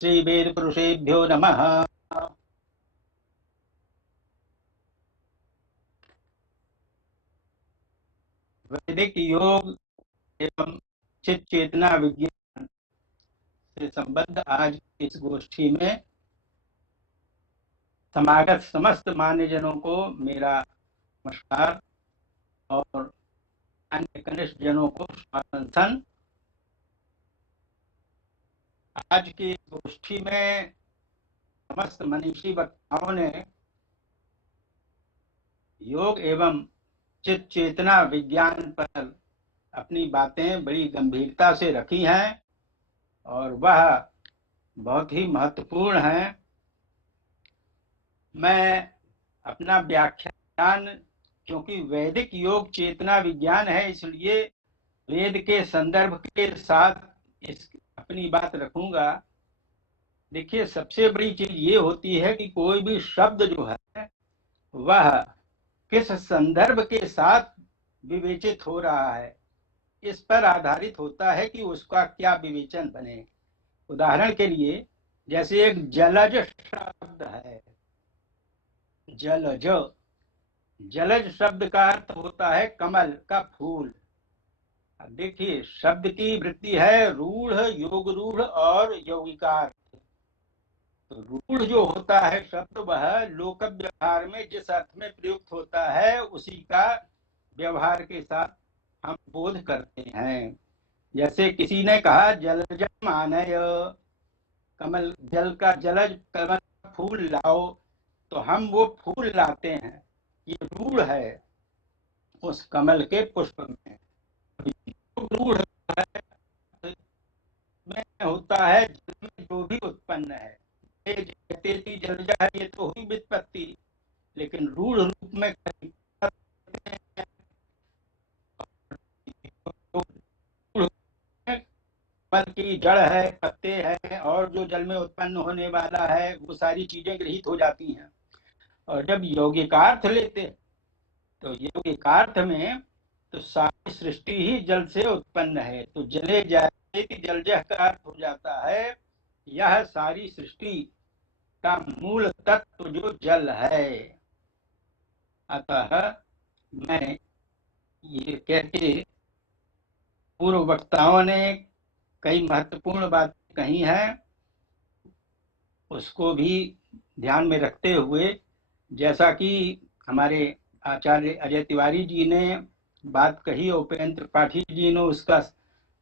श्री वेद पुरुषेभ्यो नमः। वैदिक योग एवं चित चेतना विज्ञान से संबद्ध आज की इस गोष्ठी में समागत समस्त मान्यजनों को मेरा नमस्कार और अन्य कनिष्ठ जनों को स्वागत। आज की गोष्ठी में समस्त मनीषी वक्ताओं ने योग एवं चित चेतना विज्ञान पर अपनी बातें बड़ी गंभीरता से रखी हैं और वह बहुत ही महत्वपूर्ण है। मैं अपना व्याख्यान, क्योंकि वैदिक योग चेतना विज्ञान है, इसलिए वेद के संदर्भ के साथ इस अपनी बात रखूंगा। देखिए, सबसे बड़ी चीज ये होती है कि कोई भी शब्द जो है वह किस संदर्भ के साथ विवेचित हो रहा है, इस पर आधारित होता है कि उसका क्या विवेचन बने। उदाहरण के लिए, जैसे एक जलज शब्द है, जलज जलज शब्द का अर्थ होता है कमल का फूल। देखिए, शब्द की वृत्ति है रूढ़, योग रूढ़ और यौगिकार। तो रूढ़ जो होता है शब्द, वह लोक व्यवहार में जिस अर्थ में प्रयुक्त होता है उसी का व्यवहार के साथ हम बोध करते हैं। जैसे किसी ने कहा जलजम आनय, कमल जल का जलज कमल फूल लाओ, तो हम वो फूल लाते हैं। ये रूढ़ है उस कमल के पुष्प में। रूढ़ में होता है जल में जो भी उत्पन्न है, जलजा है, ये तो हुई व्युत्पत्ति, लेकिन रूढ़ रूप में फल की जड़ है, पत्ते हैं, और जो जल में उत्पन्न होने वाला है वो सारी चीजें गृहीत हो जाती हैं। और जब यौगिकार्थ लेते तो यौगिकार्थ में तो सारी सृष्टि ही जल से उत्पन्न है। तो जले जाए कि जलजह का अर्थ हो जाता है यह सारी सृष्टि का मूल तत्व जो जल है। अतः मैं ये कहते पूर्व वक्ताओं ने कई महत्वपूर्ण बातें कही हैं, उसको भी ध्यान में रखते हुए, जैसा कि हमारे आचार्य अजय तिवारी जी ने बात कही, उपेंद्र त्रिपाठी जी ने उसका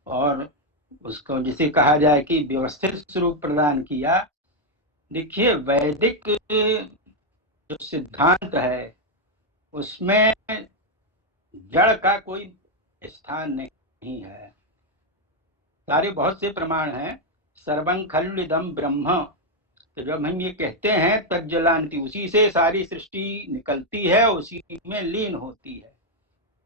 और उसको जिसे कहा जाए कि व्यवस्थित स्वरूप प्रदान किया। देखिए, वैदिक जो सिद्धांत है उसमें जड़ का कोई स्थान नहीं है। सारे बहुत से प्रमाण हैं। सर्वं खलु इदं ब्रह्म, तो जब हम ये कहते हैं तज्जलांति, उसी से सारी सृष्टि निकलती है, उसी में लीन होती है।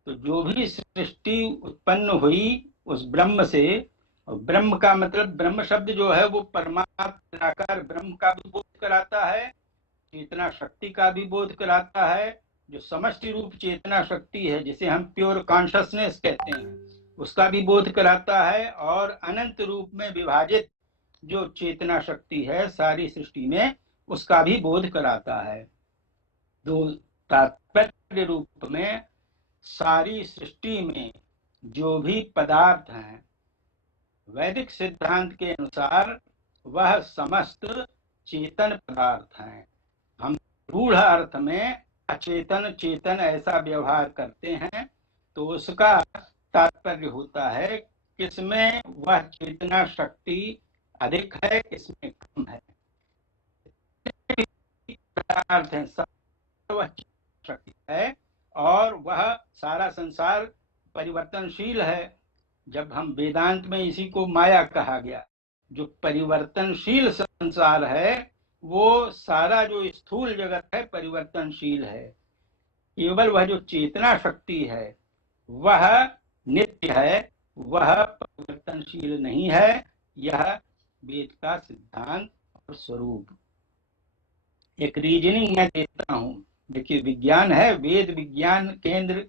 तो जो भी सृष्टि उत्पन्न हुई उस ब्रह्म से, और ब्रह्म का मतलब, ब्रह्म शब्द जो है वो परमात्मा ब्रह्म का भी बोध कराता है, चेतना शक्ति का भी बोध कराता है। जो समष्टि रूप चेतना शक्ति है, जिसे हम प्योर कॉन्शसनेस कहते हैं, उसका भी बोध कराता है। और अनंत रूप में विभाजित जो चेतना शक्ति है सारी सृष्टि में, उसका भी बोध कराता है। दो तात्पर्य रूप में सारी सृष्टि में जो भी पदार्थ हैं, वैदिक सिद्धांत के अनुसार वह समस्त चेतन पदार्थ हैं। हम रूढ़ अर्थ में अचेतन चेतन ऐसा व्यवहार करते हैं, तो उसका तात्पर्य होता है किसमें वह चेतना शक्ति अधिक है, किसमें कम है। पदार्थ है सब वह शक्ति है, और वह सारा संसार परिवर्तनशील है। जब हम वेदांत में इसी को माया कहा गया। जो परिवर्तनशील संसार है वो सारा जो स्थूल जगत है परिवर्तनशील है। केवल वह जो चेतना शक्ति है वह नित्य है, वह परिवर्तनशील नहीं है। यह वेद का सिद्धांत और स्वरूप। एक रीजनिंग मैं देता हूँ। देखिए, विज्ञान है, वेद विज्ञान केंद्र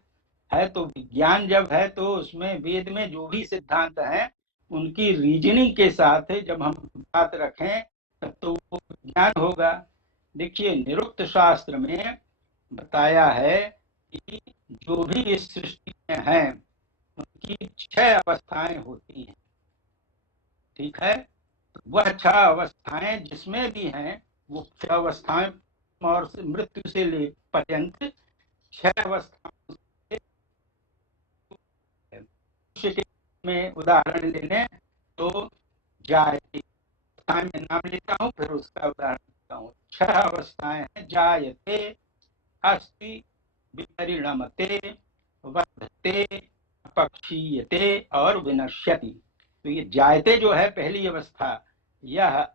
है, तो विज्ञान जब है तो उसमें वेद में जो भी सिद्धांत है उनकी रीजनिंग के साथ जब हम बात रखें तब तो वो ज्ञान होगा। देखिए, निरुक्त शास्त्र में बताया है कि जो भी इस सृष्टि में हैं उनकी 6 अवस्थाएं होती हैं। ठीक है, तो वह 6 अवस्थाएं जिसमें भी हैं, वो 6 अवस्थाएं और मृत्यु से ले पर्यंत 6 अवस्थाओं से में उदाहरण ले लें तो जायते, मैं नाम लेता हूँ फिर उसका उदाहरण देता हूँ। 6 अवस्थाएं हैं, जायते, अस्ति, विपरिणमते, वर्धते, अपक्षीयते और विनश्यति। तो ये जायते जो है पहली अवस्था, यह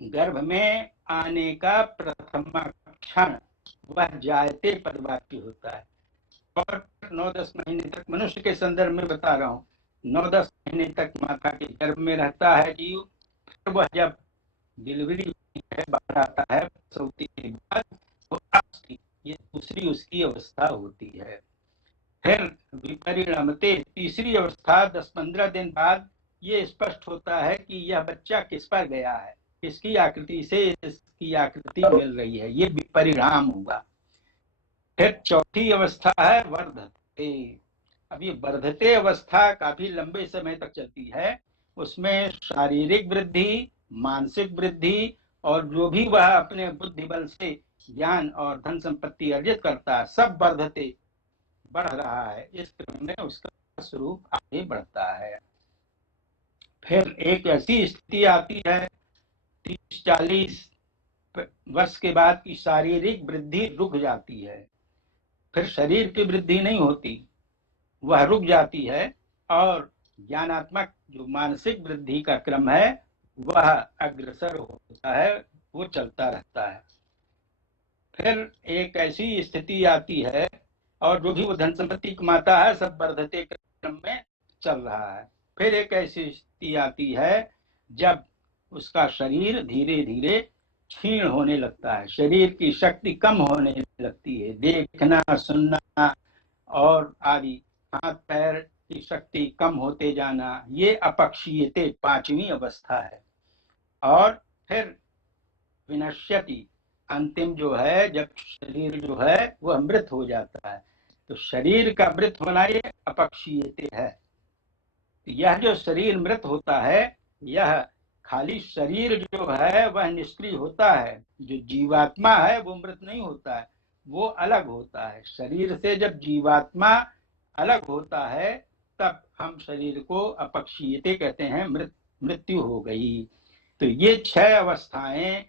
गर्भ में आने का प्रथम क्षण वह जायते पदवाक्य होता है। और 9-10 महीने तक, मनुष्य के संदर्भ में बता रहा हूँ, 9-10 महीने तक माता के गर्भ में रहता है जीव। फिर वह जब डिलीवरी है, बाहर आता है प्रसूति के बाद, वो ये दूसरी उसकी अवस्था होती है। फिर विपरिणमते, तीसरी अवस्था 10-15 दिन बाद ये स्पष्ट होता है कि यह बच्चा किस पर गया है, किसकी आकृति से इसकी आकृति मिल रही है, ये विपरिणाम होगा। फिर चौथी अवस्था है वर्धते। अब ये वर्धते अवस्था काफी लंबे समय तक चलती है। उसमें शारीरिक वृद्धि, मानसिक वृद्धि और जो भी वह अपने बुद्धि बल से ज्ञान और धन संपत्ति अर्जित करता है, सब वर्धते, बढ़ रहा है। इस क्रम में उसका स्वरूप आगे बढ़ता है। फिर एक ऐसी स्थिति आती है 30-40 वर्ष के बाद की शारीरिक वृद्धि रुक जाती है। फिर शरीर की वृद्धि नहीं होती, वह रुक जाती है और ज्ञानात्मक जो मानसिक वृद्धि का क्रम है वह अग्रसर होता है, वो चलता रहता है। फिर एक ऐसी स्थिति आती है, और जो भी वो धन संपत्ति कमाता है सब वर्धते क्रम में चल रहा है। फिर एक ऐसी स्थिति आती है जब उसका शरीर धीरे धीरे क्षीण होने लगता है, शरीर की शक्ति कम होने लगती है, देखना सुनना और आदि, हाथ पैर की शक्ति कम होते जाना, ये अपक्षीयते 5वीं अवस्था है। और फिर विनश्यति, अंतिम जो है जब शरीर जो है वह मृत हो जाता है। तो शरीर का मृत होना ये अपक्षीयते है। यह जो शरीर मृत होता है, यह खाली शरीर जो है वह निष्क्रिय होता है, जो जीवात्मा है वो मृत नहीं होता है, वो अलग होता है। शरीर से जब जीवात्मा अलग होता है तब हम शरीर को अपक्षीयते कहते हैं, मृत्यु हो गई। तो ये 6 अवस्थाएं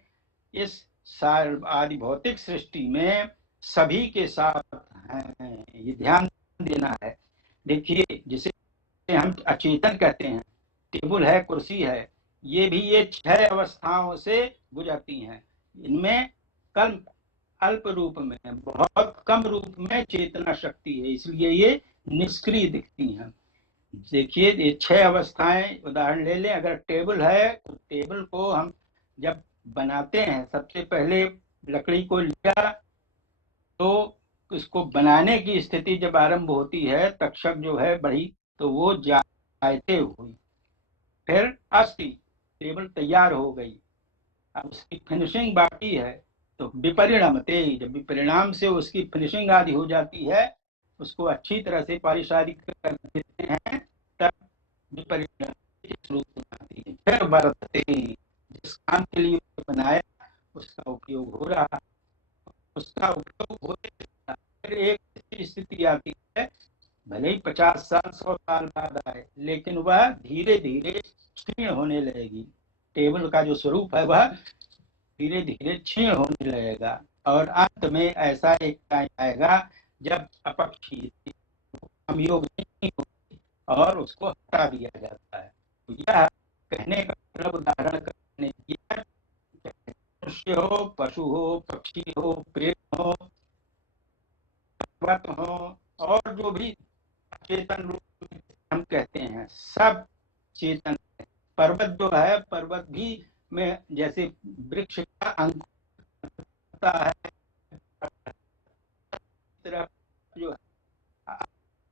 इस आदि भौतिक सृष्टि में सभी के साथ हैं, ये ध्यान देना है। देखिए, जिसे हम अचेतन कहते हैं, टेबल है, कुर्सी है, ये भी ये 6 अवस्थाओं से गुजरती हैं। इनमें कम अल्प रूप में, बहुत कम रूप में चेतना शक्ति है, इसलिए ये निष्क्रिय दिखती हैं। देखिए, ये 6 अवस्थाएं उदाहरण ले लें। अगर टेबल है तो टेबल को हम जब बनाते हैं, सबसे पहले लकड़ी को लिया, तो इसको बनाने की स्थिति जब आरंभ होती है, तक्षक जो है बढ़ी, तो वो जायते हुई। फिर अस्थि, टेबल तैयार हो गई, अब उसकी फिनिशिंग बाकी है, तो विपरिणमते, जब विपरिणाम से उसकी फिनिशिंग आदि हो जाती है, उसको अच्छी तरह से पॉलिश आदि कर देते हैं, तब विपरिणाम शुरू आती है। फिर वर्तते, जिस काम के लिए बनाया उसका उपयोग हो रहा, उसका उपयोग होते, फिर एक ऐसी स्थिति आती है, भले ही 50 साल 100 साल बाद आए, लेकिन वह धीरे धीरे क्षीण होने लगेगी। टेबल का जो स्वरूप है वह धीरे धीरे क्षीण होने लगेगा, और अंत में ऐसा एक टाइम आएगा जब अपक्षी हम योग नहीं होती और उसको हटा दिया जाता है। तो यह कहने का मतलब, उदाहरण करने की, मनुष्य हो, पशु हो, पक्षी हो, पेड़ हो, पर्वत हो, और जो भी चेतन रूप हम कहते हैं, सब चेतन है। पर्वत जो है, पर्वत भी में जैसे वृक्ष का अंक होता है, जो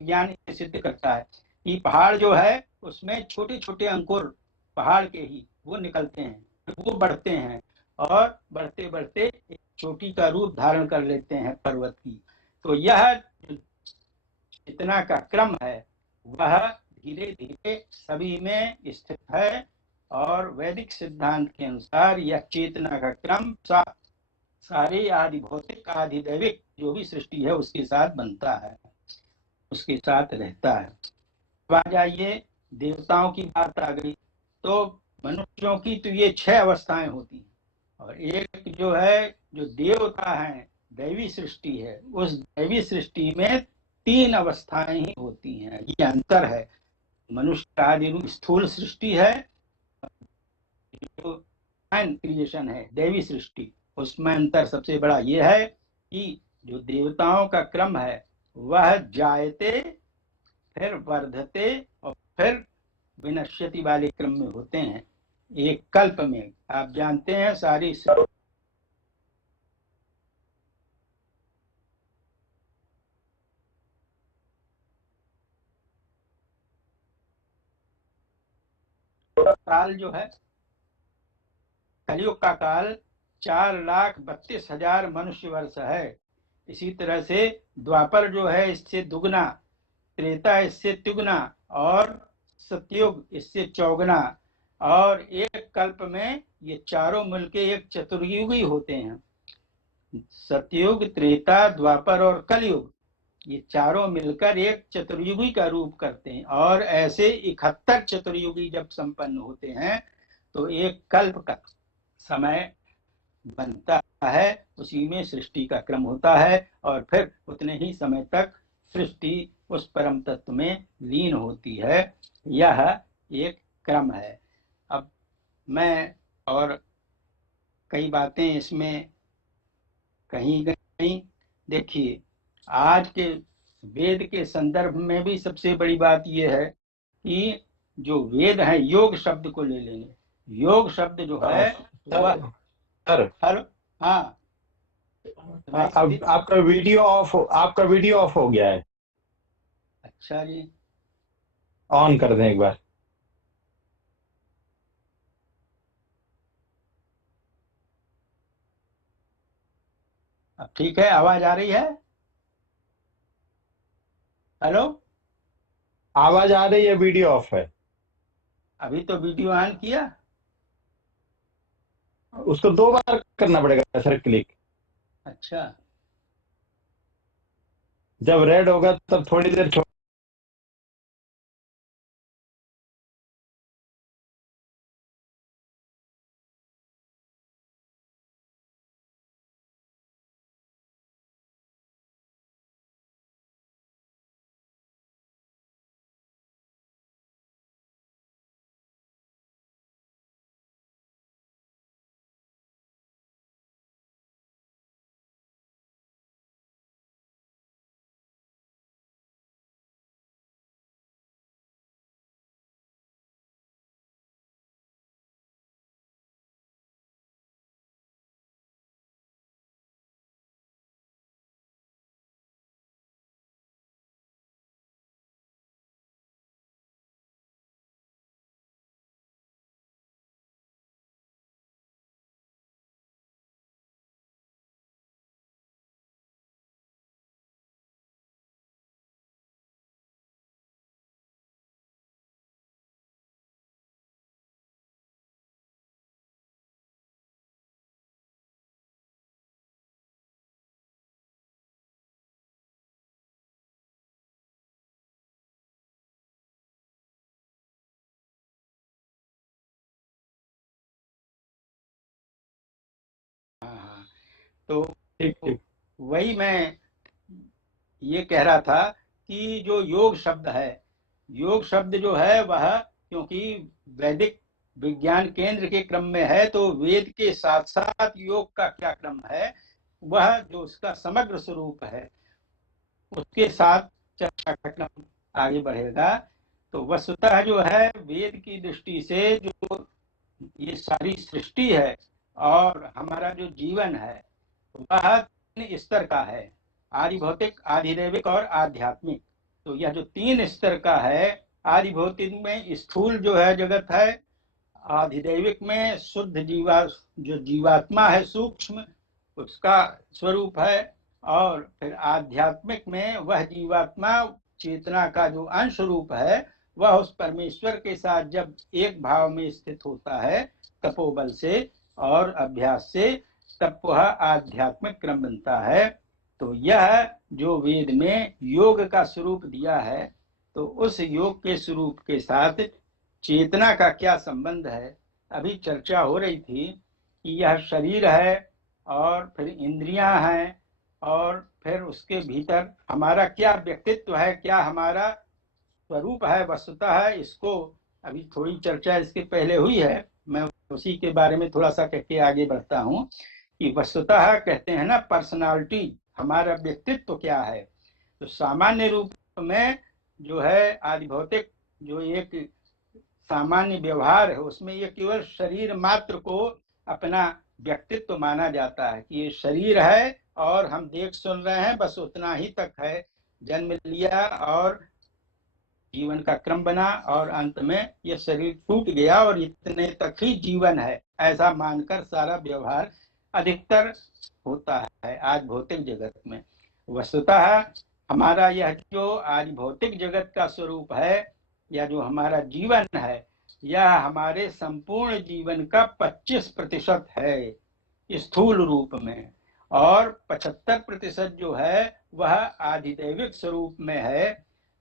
ज्ञान सिद्ध करता है, कि पहाड़ जो है उसमें छोटे छोटे अंकुर पहाड़ के ही वो निकलते हैं, वो बढ़ते हैं और बढ़ते बढ़ते एक चोटी का रूप धारण कर लेते हैं पर्वत की। तो यह चेतना का क्रम है वह धीरे धीरे सभी में स्थित है और वैदिक सिद्धांत के अनुसार यह चेतना का क्रम सारे आदि भौतिक आदि दैविक जो भी सृष्टि है उसके साथ बनता है, उसके साथ रहता है। आ जाइए, देवताओं की बात आ गई तो मनुष्यों की तो ये 6 अवस्थाएं होती हैं और एक जो है जो देवता है दैवी सृष्टि है, उस दैवी सृष्टि में 3 अवस्थाएं ही होती हैं। ये अंतर है। मनुष्य आदि स्थूल सृष्टि है, जो क्रिएशन है दैवी सृष्टि, उसमें अंतर सबसे बड़ा ये है कि जो देवताओं का क्रम है वह जायते फिर वर्धते और फिर विनश्यति वाले क्रम में होते हैं। एक कल्प में आप जानते हैं सारी काल जो है कलयुग का काल 4,32,000 मनुष्य वर्ष है। इसी तरह से द्वापर जो है इससे दुगना, त्रेता इससे तिगुना और सतयुग इससे चौगुना और एक कल्प में ये चारों मिलके एक चतुर्युगी होते हैं। सतयुग, त्रेता, द्वापर और कलयुग ये चारों मिलकर एक चतुर्युगी का रूप करते हैं और ऐसे 71 चतुर्युगी जब संपन्न होते हैं तो एक कल्प का समय बनता है, उसी में सृष्टि का क्रम होता है और फिर उतने ही समय तक सृष्टि उस परम तत्व में लीन होती है। यह एक क्रम है। अब मैं और कई बातें इसमें कहीं कहीं देखिए, आज के वेद के संदर्भ में भी सबसे बड़ी बात यह है कि जो वेद है, योग शब्द को ले लेंगे, योग शब्द जो है वह सर हर हाँ अब आपका वीडियो ऑफ हो गया है। अच्छा जी, ऑन कर दें एक बार। अब ठीक है, आवाज आ रही है? हेलो, आवाज आ रही है, वीडियो ऑफ है। अभी तो वीडियो ऑन किया। उसको 2 बार करना पड़ेगा सर, क्लिक। अच्छा, जब रेड होगा तब थोड़ी देर छोड़। हाँ हाँ, तो ठीक ठीक। वही मैं ये कह रहा था कि जो योग शब्द है, योग शब्द जो है वह क्योंकि वैदिक विज्ञान केंद्र के क्रम में है तो वेद के साथ साथ योग का क्या क्रम है, वह जो उसका समग्र स्वरूप है उसके साथ चर्चा का क्रम आगे बढ़ेगा। तो वस्तुतः जो है वेद की दृष्टि से जो ये सारी सृष्टि है और हमारा जो जीवन है वह 3 स्तर का है, आदि भौतिक, आधि दैविक और आध्यात्मिक। तो यह जो 3 स्तर का है आदि भौतिक में स्थूल जो है जगत है, आधिदैविक में शुद्ध जो जीवात्मा है सूक्ष्म, उसका स्वरूप है, और फिर आध्यात्मिक में वह जीवात्मा चेतना का जो अंश रूप है वह उस परमेश्वर के साथ जब एक भाव में स्थित होता है तपोबल से और अभ्यास से, तब वह आध्यात्मिक क्रम बनता है। तो यह जो वेद में योग का स्वरूप दिया है, तो उस योग के स्वरूप के साथ चेतना का क्या संबंध है। अभी चर्चा हो रही थी कि यह शरीर है और फिर इंद्रियां हैं और फिर उसके भीतर हमारा क्या व्यक्तित्व है, क्या हमारा स्वरूप है वस्तुतः है। इसको अभी थोड़ी चर्चा इसके पहले हुई है, मैं उसी के बारे में थोड़ा सा कह के आगे बढ़ता हूँ कि वस्तुतः कहते हैं ना पर्सनालिटी, हमारा व्यक्तित्व क्या है। तो सामान्य रूप में जो है आदि भौतिक जो एक सामान्य व्यवहार है उसमें ये केवल शरीर मात्र को अपना व्यक्तित्व माना जाता है कि ये शरीर है और हम देख सुन रहे हैं, बस उतना ही तक है। जन्म लिया और जीवन का क्रम बना और अंत में ये शरीर टूट गया और इतने तक ही जीवन है, ऐसा मानकर सारा व्यवहार अधिकतर होता है आज भौतिक जगत में। वस्तुतः हमारा यह जो आज भौतिक जगत का स्वरूप है या जो हमारा जीवन है, यह हमारे संपूर्ण जीवन का 25% है स्थूल रूप में, और 75% जो है वह आधिदैविक स्वरूप में है।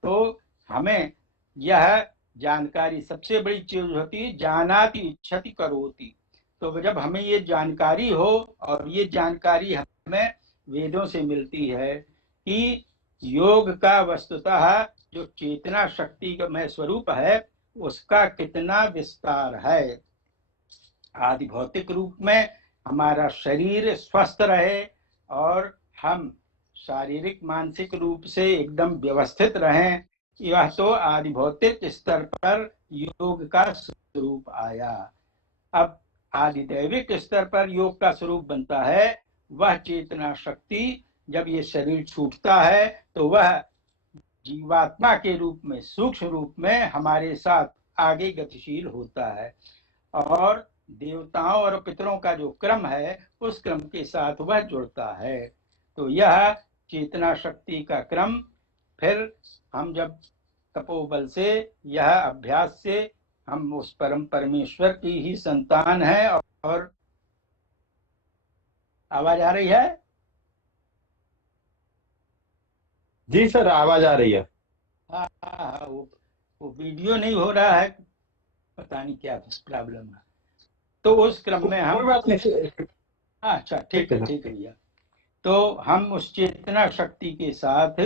तो हमें यह जानकारी सबसे बड़ी चीज होती है, जानाति इच्छति करोति। तो जब हमें ये जानकारी हो, और ये जानकारी हमें वेदों से मिलती है कि योग का वस्तुतः जो चेतना शक्ति का में स्वरूप है उसका कितना विस्तार है। आदि भौतिक रूप में हमारा शरीर स्वस्थ रहे और हम शारीरिक मानसिक रूप से एकदम व्यवस्थित रहें, यह तो आदि भौतिक स्तर पर योग का स्वरूप आया। अब आदि दैविक स्तर पर योग का स्वरूप बनता है वह चेतना शक्ति, जब ये शरीर छूटता है तो वह जीवात्मा के रूप में सूक्ष्म रूप में हमारे साथ आगे गतिशील होता है, और देवताओं और पितरों का जो क्रम है उस क्रम के साथ वह जुड़ता है। तो यह चेतना शक्ति का क्रम फिर हम जब तपोबल से यह अभ्यास से हम उस परम परमेश्वर की ही संतान है। और आवाज आ रही है? जी सर, आवाज आ रही है। हाँ, वो वीडियो नहीं हो रहा है, पता नहीं क्या प्रॉब्लम है। तो उस क्रम में हम अच्छा ठीक है भैया। तो हम उस चेतना शक्ति के साथ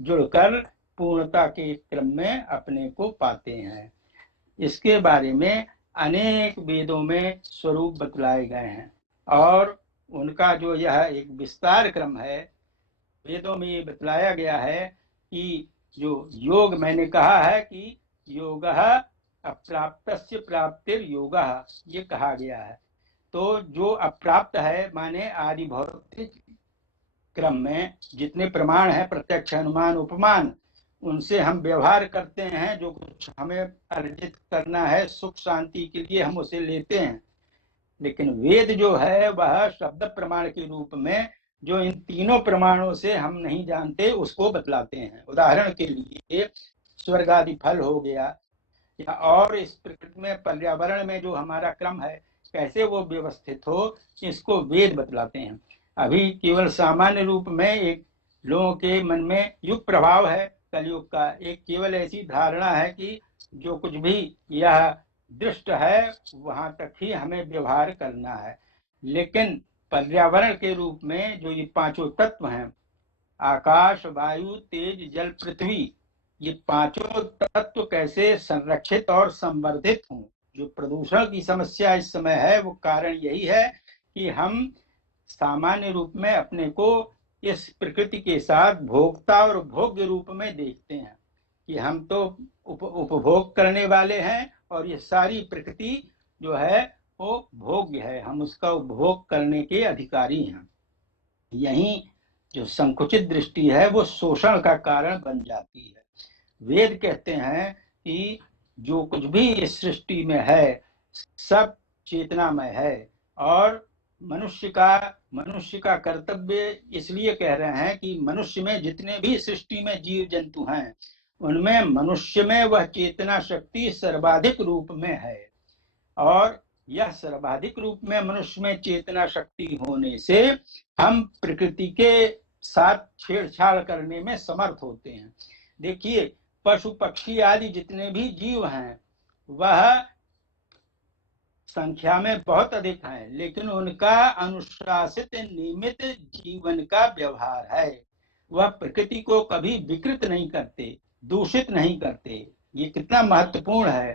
जुड़कर पूर्णता के क्रम में अपने को पाते हैं। इसके बारे में अनेक वेदों में स्वरूप बतलाए गए हैं, और उनका जो यह एक विस्तार क्रम है वेदों में ये बतलाया गया है कि जो योग मैंने कहा है कि योगः अप्राप्तस्य प्राप्तिर योगः, ये कहा गया है। तो जो अप्राप्त है माने आदि भौतिक क्रम में जितने प्रमाण है प्रत्यक्ष अनुमान उपमान, उनसे हम व्यवहार करते हैं, जो कुछ हमें अर्जित करना है सुख शांति के लिए हम उसे लेते हैं। लेकिन वेद जो है वह शब्द प्रमाण के रूप में जो इन तीनों प्रमाणों से हम नहीं जानते उसको बतलाते हैं। उदाहरण के लिए स्वर्ग आदि फल हो गया, या और इस प्रकृति में पर्यावरण में जो हमारा क्रम है कैसे वो व्यवस्थित हो, इसको वेद बतलाते हैं। अभी केवल सामान्य रूप में एक लोगों के मन में युग प्रभाव है कलयुग का, एक केवल ऐसी धारणा है कि जो कुछ भी यह दृष्ट है वहां तक ही हमें व्यवहार करना है। लेकिन पर्यावरण के रूप में जो ये पांचों तत्व हैं, आकाश वायु तेज जल पृथ्वी, ये पांचों तत्व कैसे संरक्षित और संवर्धित हों। जो प्रदूषण की समस्या इस समय है वो कारण यही है कि हम सामान्य रूप में अपने को इस प्रकृति के साथ भोक्ता और भोग्य रूप में देखते हैं कि हम तो उपभोग करने वाले हैं, और ये सारी प्रकृति जो है वो भोग्य है, हम उसका उपभोग करने के अधिकारी हैं। यही जो संकुचित दृष्टि है वो शोषण का कारण बन जाती है। वेद कहते हैं कि जो कुछ भी इस सृष्टि में है सब चेतनामय है, और मनुष्य का कर्तव्य इसलिए कह रहे हैं कि मनुष्य में जितने भी सृष्टि में जीव जंतु हैं उनमें मनुष्य में वह चेतना शक्ति सर्वाधिक रूप में है, और यह सर्वाधिक रूप में मनुष्य में चेतना शक्ति होने से हम प्रकृति के साथ छेड़छाड़ करने में समर्थ होते हैं। देखिए, पशु पक्षी आदि जितने भी जीव हैं वह संख्या में बहुत अधिक हैं, लेकिन उनका अनुशासित नियमित जीवन का व्यवहार है। वह प्रकृति को कभी विकृत नहीं करते, दूषित नहीं करते। ये कितना महत्वपूर्ण है।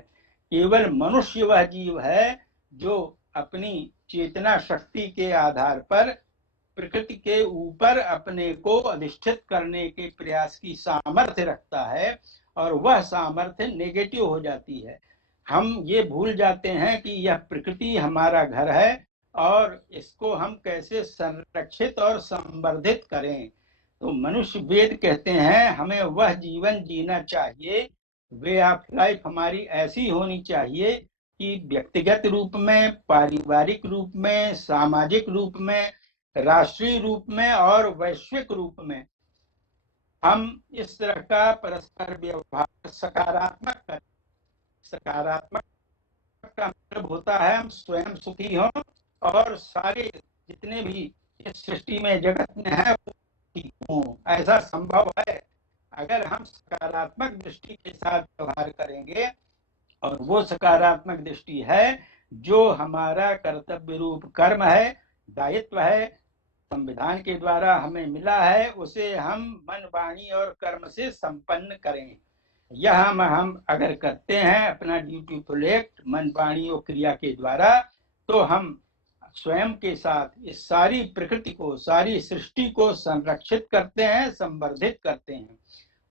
केवल मनुष्य वह जीव है जो अपनी चेतना शक्ति के आधार पर प्रकृति के ऊपर अपने को अधिष्ठित करने के प्रयास की सामर्थ्य रखता है, और वह सामर्थ्य नेगेटिव हो जाती है। हम ये भूल जाते हैं कि यह प्रकृति हमारा घर है और इसको हम कैसे संरक्षित और संवर्धित करें। तो मनुष्य वेद कहते हैं हमें वह जीवन जीना चाहिए, वे ऑफ लाइफ हमारी ऐसी होनी चाहिए कि व्यक्तिगत रूप में, पारिवारिक रूप में, सामाजिक रूप में, राष्ट्रीय रूप में और वैश्विक रूप में हम इस तरह का परस्पर व्यवहार सकारात्मक करें। सकारात्मक का मतलब होता है हम स्वयं सुखी हों और सारे जितने भी इस सृष्टि में जगत में है वो ठीक हों। ऐसा संभव है अगर हम सकारात्मक दृष्टि के साथ व्यवहार करेंगे, और वो सकारात्मक दृष्टि है जो हमारा कर्तव्य रूप कर्म है, दायित्व है, संविधान के द्वारा हमें मिला है, उसे हम मन, वाणी और कर्म से संपन्न करें। यह हम अगर करते हैं अपना ड्यूटीफुल एक्ट मन, वाणी और क्रिया के द्वारा, तो हम स्वयं के साथ इस सारी प्रकृति को, सारी सृष्टि को संरक्षित करते हैं, संवर्धित करते हैं।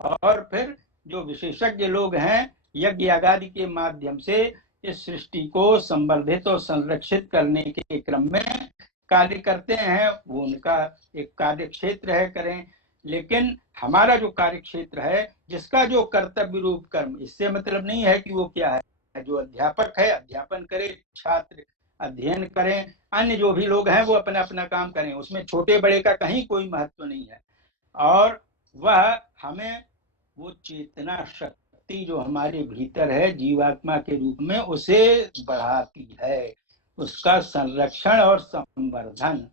और फिर जो विशेषज्ञ लोग हैं यज्ञ यागादि के माध्यम से इस सृष्टि को संवर्धित और संरक्षित करने के क्रम में कार्य करते हैं, वो उनका एक कार्य क्षेत्र है, करें। लेकिन हमारा जो कार्य क्षेत्र है, जिसका जो कर्तव्य रूप कर्म, इससे मतलब नहीं है कि वो क्या है, जो अध्यापक है अध्यापन करे, छात्र अध्ययन करें, अन्य जो भी लोग हैं वो अपना अपना काम करें, उसमें छोटे बड़े का कहीं कोई महत्व नहीं है। और वह हमें वो चेतना शक्ति जो हमारे भीतर है जीवात्मा के रूप में, उसे बढ़ाती है, उसका संरक्षण और संवर्धन,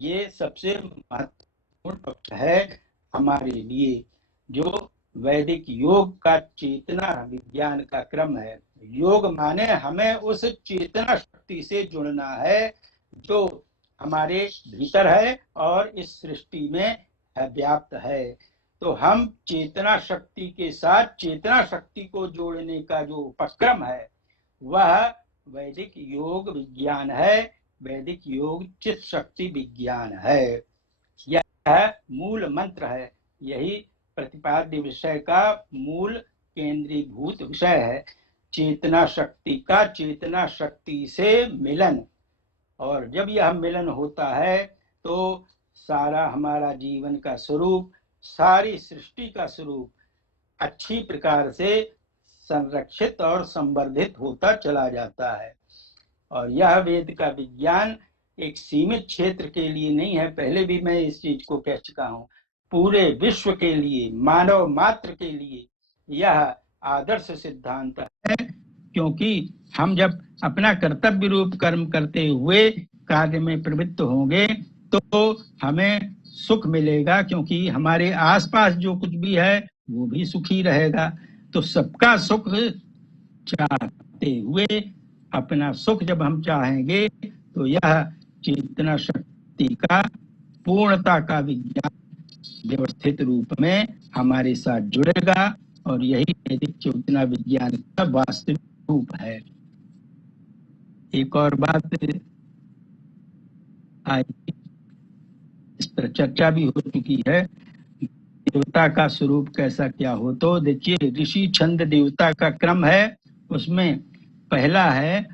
ये सबसे महत्वपूर्ण पक्ष है हमारे लिए। जो वैदिक योग का चेतना विज्ञान का क्रम है, योग माने हमें उस चेतना शक्ति से जुड़ना है जो हमारे भीतर है और इस सृष्टि में व्याप्त है। तो हम चेतना शक्ति के साथ चेतना शक्ति को जोड़ने का जो उपक्रम है वह वैदिक योग विज्ञान है, वैदिक योग चित्त शक्ति विज्ञान है। यह मूल मंत्र है, यही प्रतिपाद्य विषय का मूल केंद्रीभूत विषय है। चेतना शक्ति का चेतना शक्ति से मिलन, और जब यह मिलन होता है तो सारा हमारा जीवन का स्वरूप, सारी सृष्टि का स्वरूप अच्छी प्रकार से संरक्षित और संवर्धित होता चला जाता है। और यह वेद का विज्ञान एक सीमित क्षेत्र के लिए नहीं है, पहले भी मैं इस चीज को कह चुका हूँ, पूरे विश्व के लिए, मानव मात्र के लिए यह आदर्श सिद्धांत है। क्योंकि हम जब अपना कर्तव्य रूप कर्म करते हुए कार्य में प्रवृत्त होंगे तो हमें सुख मिलेगा, क्योंकि हमारे आसपास जो कुछ भी है वो भी सुखी रहेगा। तो सबका सुख चाहते हुए अपना सुख जब हम चाहेंगे तो यह चेतना शक्ति का पूर्णता का विज्ञान व्यवस्थित रूप में हमारे साथ जुड़ेगा, और यही वैदिक चेतना विज्ञान का वास्तविक रूप है। एक और बात आज इस पर चर्चा भी हो चुकी है, देवता का स्वरूप कैसा क्या हो। तो देखिए, ऋषि छंद देवता का क्रम है, उसमें पहला है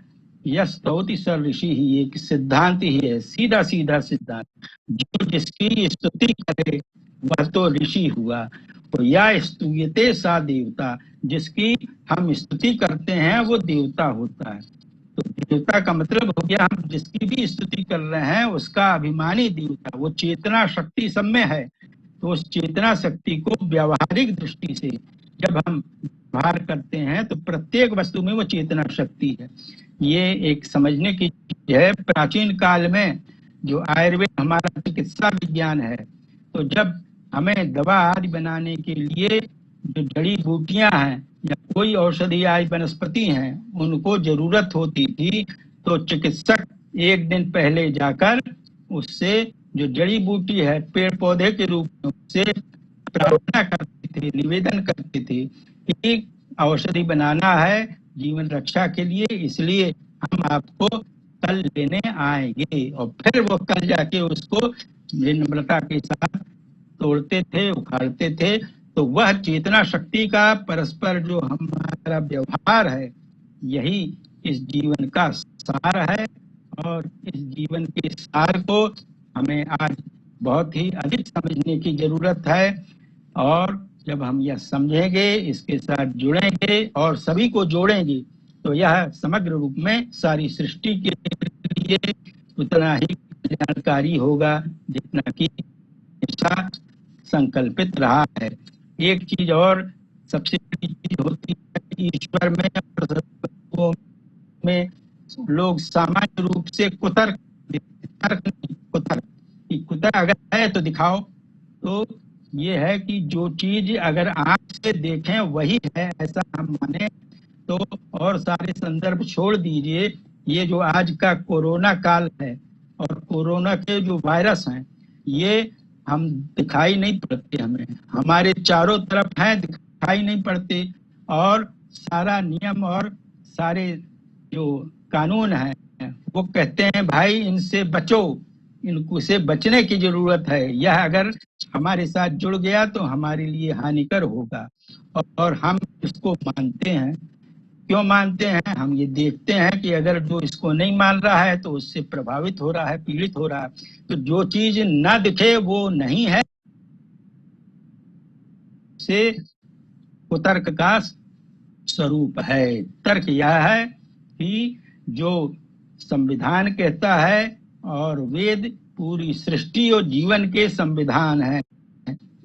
यश स्तौति स ऋषि ही, एक सिद्धांत ही है, सीधा सीधा सिद्धांत, जो जिसकी स्तुति करे वह तो ऋषि हुआ। तो या स्तुयते सा देवता, जिसकी हम स्तुति करते हैं वो देवता होता है। तो देवता का मतलब हो गया हम जिसकी भी स्तुति कर रहे हैं उसका अभिमानी देवता, वो चेतना शक्ति सब में है। तो उस चेतना शक्ति को व्यावहारिक दृष्टि से जब हम व्यवहार करते हैं तो प्रत्येक वस्तु में वो चेतना शक्ति है। ये एक समझने की चीज है। प्राचीन काल में जो आयुर्वेद हमारा चिकित्सा विज्ञान है, तो जब हमें दवा आदि बनाने के लिए जो जड़ी बूटियां हैं या कोई औषधीय वनस्पति हैं उनको जरूरत होती थी, तो चिकित्सक एक दिन पहले जाकर उससे जो जड़ी बूटी है पेड़ पौधे के रूप में उससे प्रार्थना करते थे, निवेदन करते थे कि औषधि बनाना है जीवन रक्षा के लिए, इसलिए हम आपको कल लेने आएंगे। और फिर वो कल जाके उसको विनम्रता के साथ तोड़ते थे, उखाड़ते थे। तो वह चेतना शक्ति का परस्पर जो हमारा व्यवहार है, यही इस जीवन का सार है। और इस जीवन के सार को हमें आज बहुत ही अधिक समझने की जरूरत है। और जब हम यह समझेंगे, इसके साथ जुड़ेंगे और सभी को जोड़ेंगे, तो यह समग्र रूप में सारी सृष्टि के लिए उतना ही कल्याणकारी होगा जितना कि हमेशा संकल्पित रहा है। एक चीज और सबसे बड़ी चीज होती है ईश्वर में और सत्संगों में, लोग सामान्य रूप से कुतर्क कुतर्क अगर है तो दिखाओ। तो ये है कि जो चीज अगर आंख से देखें वही है ऐसा हम माने तो, और सारे संदर्भ छोड़ दीजिए। ये जो आज का कोरोना काल है और कोरोना के जो वायरस हैं, ये हम दिखाई नहीं पड़ते, हमें हमारे चारों तरफ हैं, दिखाई नहीं पड़ते। और सारा नियम और सारे जो कानून हैं वो कहते हैं भाई इनसे बचो, इनको से बचने की जरूरत है। यह अगर हमारे साथ जुड़ गया तो हमारे लिए हानिकर होगा। और हम इसको मानते हैं। क्यों मानते हैं? हम ये देखते हैं कि अगर जो इसको नहीं मान रहा है तो उससे प्रभावित हो रहा है, पीड़ित हो रहा है। तो जो चीज ना दिखे वो नहीं है, से कुतर्क का स्वरूप है। तर्क यह है कि जो संविधान कहता है और वेद पूरी सृष्टि और जीवन के संविधान है,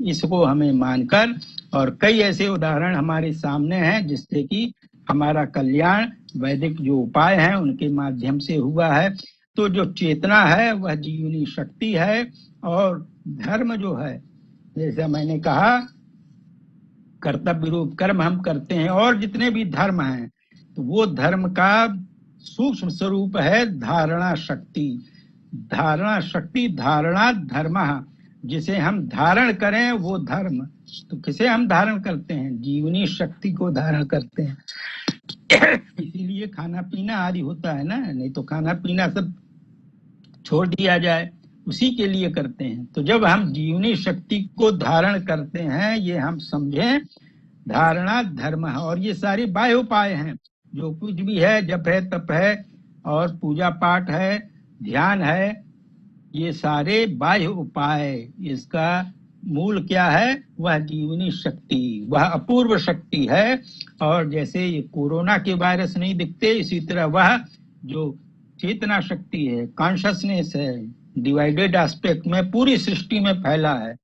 इसको हमें मानकर, और कई ऐसे उदाहरण हमारे सामने हैं जिससे कि हमारा कल्याण वैदिक जो उपाय हैं उनके माध्यम से हुआ है। तो जो चेतना है वह जीवनी शक्ति है। और धर्म जो है, जैसा मैंने कहा, कर्तव्य रूप कर्म हम करते हैं और जितने भी धर्म हैं, तो वो धर्म का सूक्ष्म स्वरूप है धारणा शक्ति। धारणा शक्ति, धारणा धर्म, जिसे हम धारण करें वो धर्म। तो किसे हम धारण करते हैं? जीवनी शक्ति को धारण करते हैं। इसीलिए खाना पीना आदि होता है ना, नहीं तो खाना पीना सब छोड़ दिया जाए, उसी के लिए करते हैं। तो जब हम जीवनी शक्ति को धारण करते हैं, ये हम समझें धारणा धर्म है। और ये सारे बाह्य उपाय हैं, जो कुछ भी है, जप है, तप है और पूजा पाठ है, ध्यान है, ये सारे बाह्य उपाय। इसका मूल क्या है? वह जीवनी शक्ति, वह अपूर्व शक्ति है। और जैसे ये कोरोना के वायरस नहीं दिखते, इसी तरह वह जो चेतना शक्ति है, कॉन्शसनेस है, डिवाइडेड एस्पेक्ट में पूरी सृष्टि में फैला है,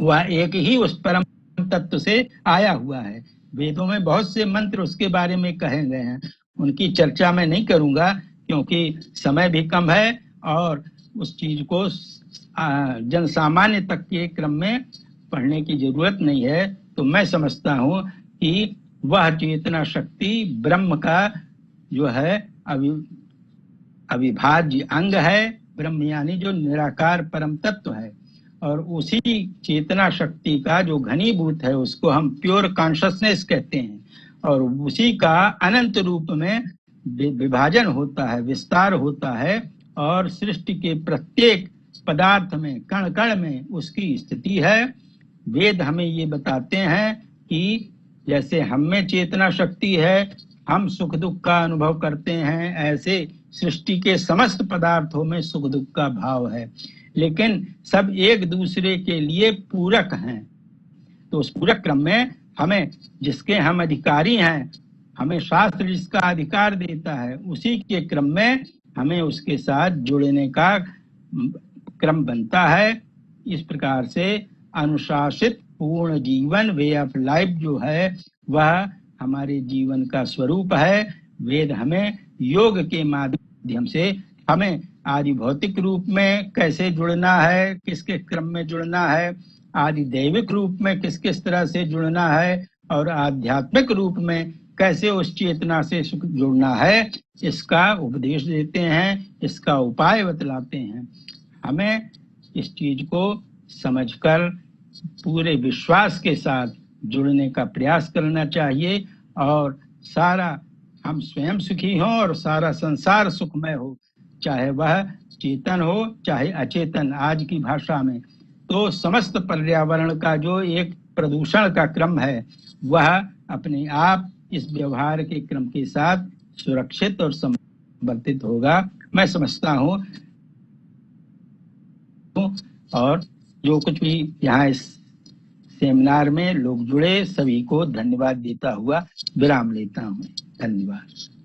वह एक ही उस परम तत्व से आया हुआ है। वेदों में बहुत से मंत्र उसके बारे में कहे गए हैं, उनकी चर्चा मैं नहीं करूंगा क्योंकि समय भी कम है और उस चीज को जन सामान्य तक के क्रम में पढ़ने की जरूरत नहीं है। तो मैं समझता हूँ कि वह चेतना शक्ति ब्रह्म का जो है अविभाज्य अंग है। ब्रह्म यानी जो निराकार परम तत्व है, और उसी चेतना शक्ति का जो घनीभूत है उसको हम प्योर कॉन्शसनेस कहते हैं। और उसी का अनंत रूप में विभाजन होता है, विस्तार होता है, और सृष्टि के प्रत्येक पदार्थ में, कण कण में उसकी स्थिति है। वेद हमें ये बताते हैं कि जैसे हम में चेतना शक्ति है, हम सुख दुख का अनुभव करते हैं, ऐसे सृष्टि के समस्त पदार्थों में सुख दुख का भाव है, लेकिन सब एक दूसरे के लिए पूरक हैं। तो उस पूरे क्रम में हमें जिसके हम अधिकारी हैं, हमें शास्त्र जिसका अधिकार देता है, उसी के क्रम में हमें उसके साथ जुड़ने का क्रम बनता है। इस प्रकार से अनुशासित पूर्ण जीवन, वे ऑफ लाइफ जो है वह हमारे जीवन का स्वरूप है। वेद हमें योग के माध्यम से हमें आदि भौतिक रूप में कैसे जुड़ना है, किसके क्रम में जुड़ना है, आदि दैविक रूप में किस किस तरह से जुड़ना है, और आध्यात्मिक रूप में कैसे उस चेतना से जुड़ना है, इसका उपदेश देते हैं, इसका उपाय बतलाते हैं। हमें इस चीज को समझकर पूरे विश्वास के साथ जुड़ने का प्रयास करना चाहिए, और सारा हम स्वयं सुखी हों और सारा संसार सुखमय हो, चाहे वह चेतन हो चाहे अचेतन। आज की भाषा में तो समस्त पर्यावरण का जो एक प्रदूषण का क्रम है वह अपने आप इस व्यवहार के क्रम के साथ सुरक्षित और संवर्धित होगा, मैं समझता हूँ। और जो कुछ भी यहाँ इस सेमिनार में लोग जुड़े, सभी को धन्यवाद देता हुआ विराम लेता हूँ। धन्यवाद।